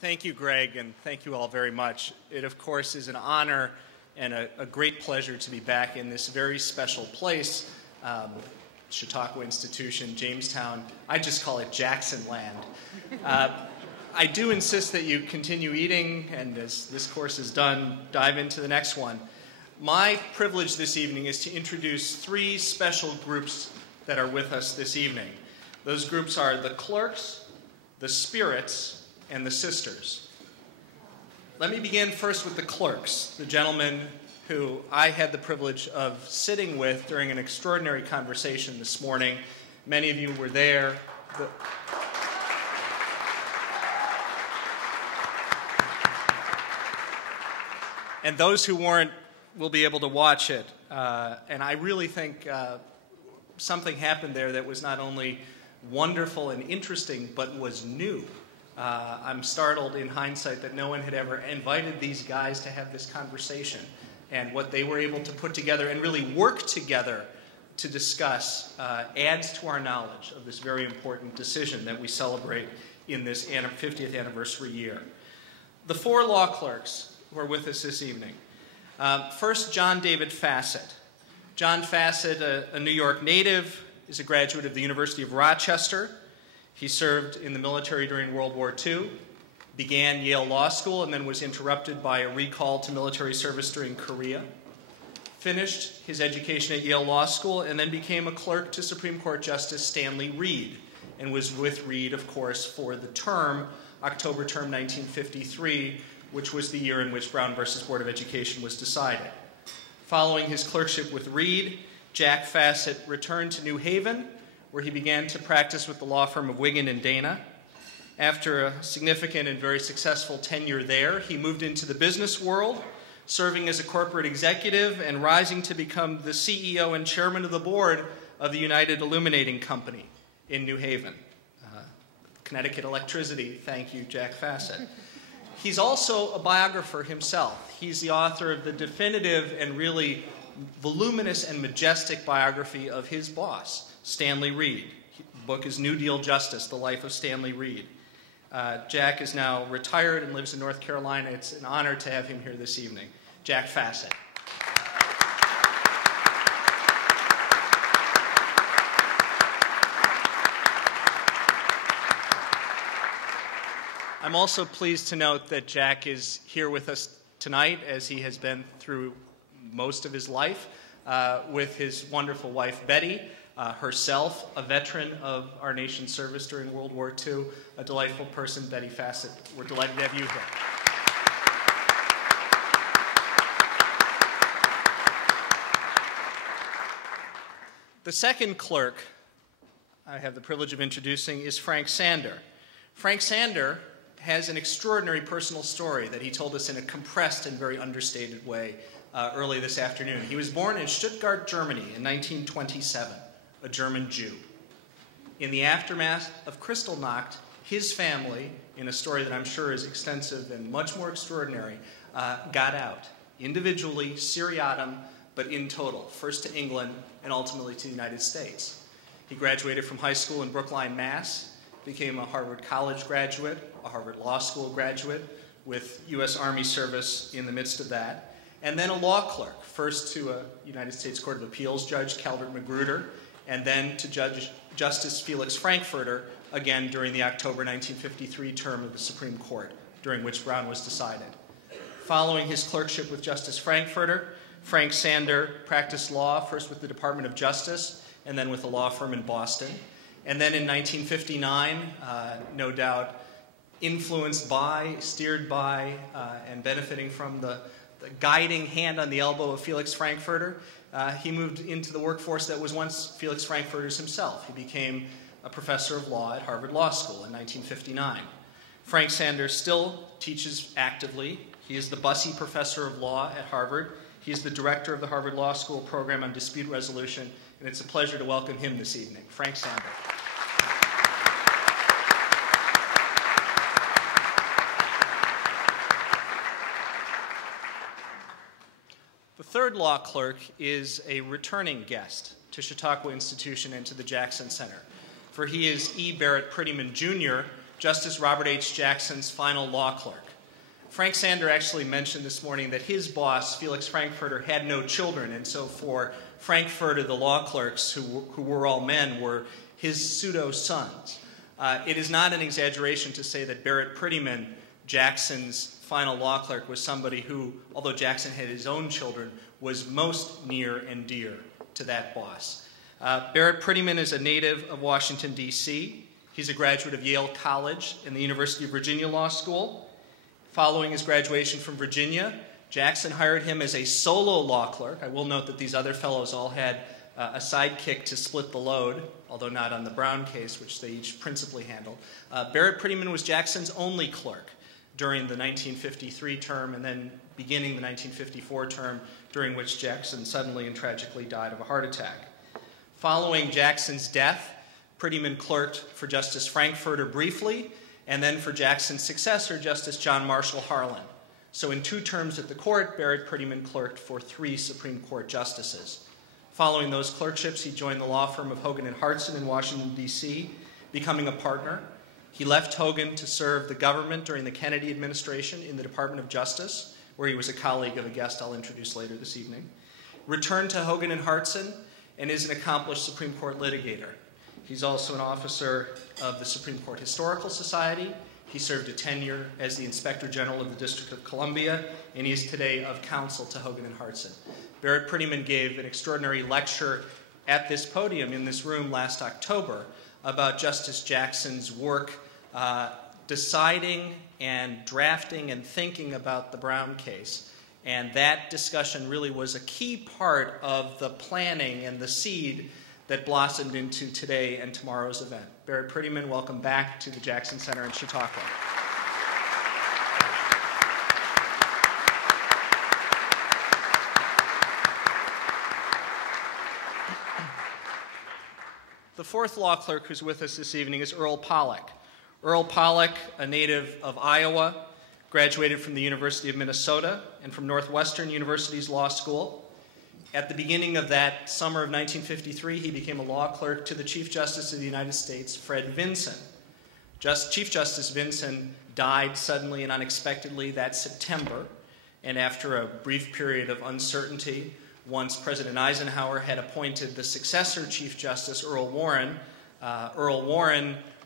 Thank you, Greg, and thank you all very much. It, of course, is an honor and a great pleasure to be back in this very special place, Chautauqua Institution, Jamestown. I just call it Jackson Land. I do insist that you continue eating, and as this course is done, dive into the next one. My privilege this evening is to introduce three special groups that are with us this evening. Those groups are the clerks, the spirits, and the sisters. Let me begin first with the clerks, the gentlemen who I had the privilege of sitting with during an extraordinary conversation this morning. Many of you were there. And those who weren't will be able to watch it. And I really think something happened there that was not only wonderful and interesting, but was new. I'm startled in hindsight that no one had ever invited these guys to have this conversation, and what they were able to put together and really work together to discuss adds to our knowledge of this very important decision that we celebrate in this 50th anniversary year. The four law clerks who are with us this evening. First, John David Fassett. John Fassett, a New York native, is a graduate of the University of Rochester. He served in the military during World War II, began Yale Law School, and then was interrupted by a recall to military service during Korea. Finished his education at Yale Law School, and then became a clerk to Supreme Court Justice Stanley Reed, and was with Reed, of course, for the term, October term 1953, which was the year in which Brown versus Board of Education was decided. Following his clerkship with Reed, Jack Fassett returned to New Haven, where he began to practice with the law firm of Wiggin and Dana. After a significant and very successful tenure there, he moved into the business world, serving as a corporate executive and rising to become the CEO and chairman of the board of the United Illuminating Company in New Haven. Connecticut Electricity, thank you, Jack Fassett. He's also a biographer himself. He's the author of the definitive and really voluminous and majestic biography of his boss, Stanley Reed. The book is New Deal Justice, The Life of Stanley Reed. Jack is now retired and lives in North Carolina. It's an honor to have him here this evening. Jack Fassett. I'm also pleased to note that Jack is here with us tonight, as he has been through most of his life, with his wonderful wife, Betty, herself a veteran of our nation's service during World War II, a delightful person, Betty Fassett. We're delighted to have you here. The second clerk I have the privilege of introducing is Frank Sander. Frank Sander has an extraordinary personal story that he told us in a compressed and very understated way early this afternoon. He was born in Stuttgart, Germany in 1927, a German Jew. In the aftermath of Kristallnacht, his family, in a story that I'm sure is extensive and much more extraordinary, got out, individually, seriatim, but in total, first to England and ultimately to the United States. He graduated from high school in Brookline, Mass., became a Harvard College graduate, a Harvard Law School graduate, with U.S. Army service in the midst of that, and then a law clerk, first to a United States Court of Appeals judge, Calvert Magruder, and then to Justice Felix Frankfurter, again during the October 1953 term of the Supreme Court, during which Brown was decided. Following his clerkship with Justice Frankfurter, Frank Sander practiced law, first with the Department of Justice, and then with a law firm in Boston. And then in 1959, no doubt influenced by, steered by, and benefiting from the guiding hand on the elbow of Felix Frankfurter, he moved into the workforce that was once Felix Frankfurter's himself. He became a professor of law at Harvard Law School in 1959. Frank Sander still teaches actively. He is the Bussey Professor of Law at Harvard. He is the director of the Harvard Law School program on dispute resolution, and it's a pleasure to welcome him this evening. Frank Sander. The third law clerk is a returning guest to Chautauqua Institution and to the Jackson Center, for he is E. Barrett Prettyman Jr., Justice Robert H. Jackson's final law clerk. Frank Sander actually mentioned this morning that his boss, Felix Frankfurter, had no children, and so for Frankfurter, the law clerks, who were all men, were his pseudo-sons. It is not an exaggeration to say that Barrett Prettyman, Jackson's final law clerk, was somebody who, although Jackson had his own children, was most near and dear to that boss. Barrett Prettyman is a native of Washington, D.C. He's a graduate of Yale College and the University of Virginia Law School. Following his graduation from Virginia, Jackson hired him as a solo law clerk. I will note that these other fellows all had a sidekick to split the load, although not on the Brown case, which they each principally handled. Barrett Prettyman was Jackson's only clerk during the 1953 term and then beginning the 1954 term, during which Jackson suddenly and tragically died of a heart attack. Following Jackson's death, Prettyman clerked for Justice Frankfurter briefly, and then for Jackson's successor, Justice John Marshall Harlan. So in 2 terms at the court, Barrett Prettyman clerked for 3 Supreme Court justices. Following those clerkships, he joined the law firm of Hogan and Hartson in Washington, D.C., becoming a partner. He left Hogan to serve the government during the Kennedy administration in the Department of Justice, where he was a colleague of a guest I'll introduce later this evening. Returned to Hogan and Hartson and is an accomplished Supreme Court litigator. He's also an officer of the Supreme Court Historical Society. He served a tenure as the Inspector General of the District of Columbia, and he is today of counsel to Hogan and Hartson. Barrett Prettyman gave an extraordinary lecture at this podium in this room last October about Justice Jackson's work deciding and drafting and thinking about the Brown case. And that discussion really was a key part of the planning and the seed that blossomed into today and tomorrow's event. Barrett Prettyman, welcome back to the Jackson Center in Chautauqua. The 4th law clerk who's with us this evening is Earl Pollock. Earl Pollock, a native of Iowa, graduated from the University of Minnesota and from Northwestern University's law school. At the beginning of that summer of 1953, he became a law clerk to the Chief Justice of the United States, Fred Vinson. Chief Justice Vinson died suddenly and unexpectedly that September, and after a brief period of uncertainty, once President Eisenhower had appointed the successor Chief Justice, Earl Warren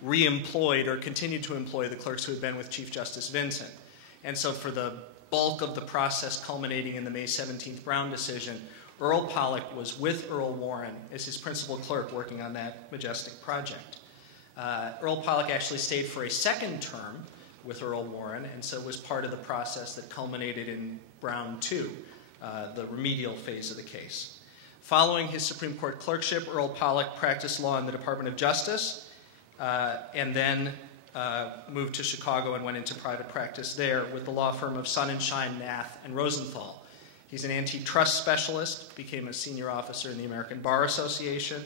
re-employed or continued to employ the clerks who had been with Chief Justice Vinson. And so for the bulk of the process culminating in the May 17th Brown decision, Earl Pollock was with Earl Warren as his principal clerk working on that majestic project. Earl Pollock actually stayed for a 2nd term with Earl Warren, and so was part of the process that culminated in Brown 2, the remedial phase of the case. Following his Supreme Court clerkship, Earl Pollock practiced law in the Department of Justice, and then moved to Chicago and went into private practice there with the law firm of Sonnenschein, Nath, and Rosenthal. He's an antitrust specialist, became a senior officer in the American Bar Association,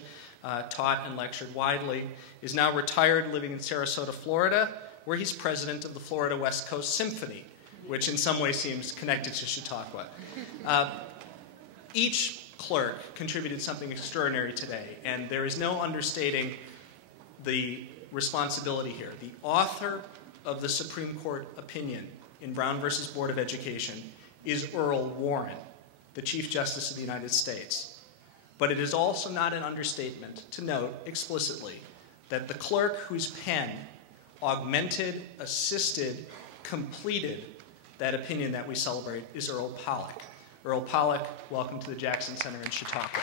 taught and lectured widely, is now retired, living in Sarasota, Florida, where he's president of the Florida West Coast Symphony, which in some way seems connected to Chautauqua. Each clerk contributed something extraordinary today, and there is no understating the responsibility here. The author of the Supreme Court opinion in Brown versus Board of Education is Earl Warren, the Chief Justice of the United States. But it is also not an understatement to note explicitly that the clerk whose pen augmented, assisted, completed that opinion that we celebrate is Earl Pollock. Earl Pollock, welcome to the Jackson Center in Chautauqua.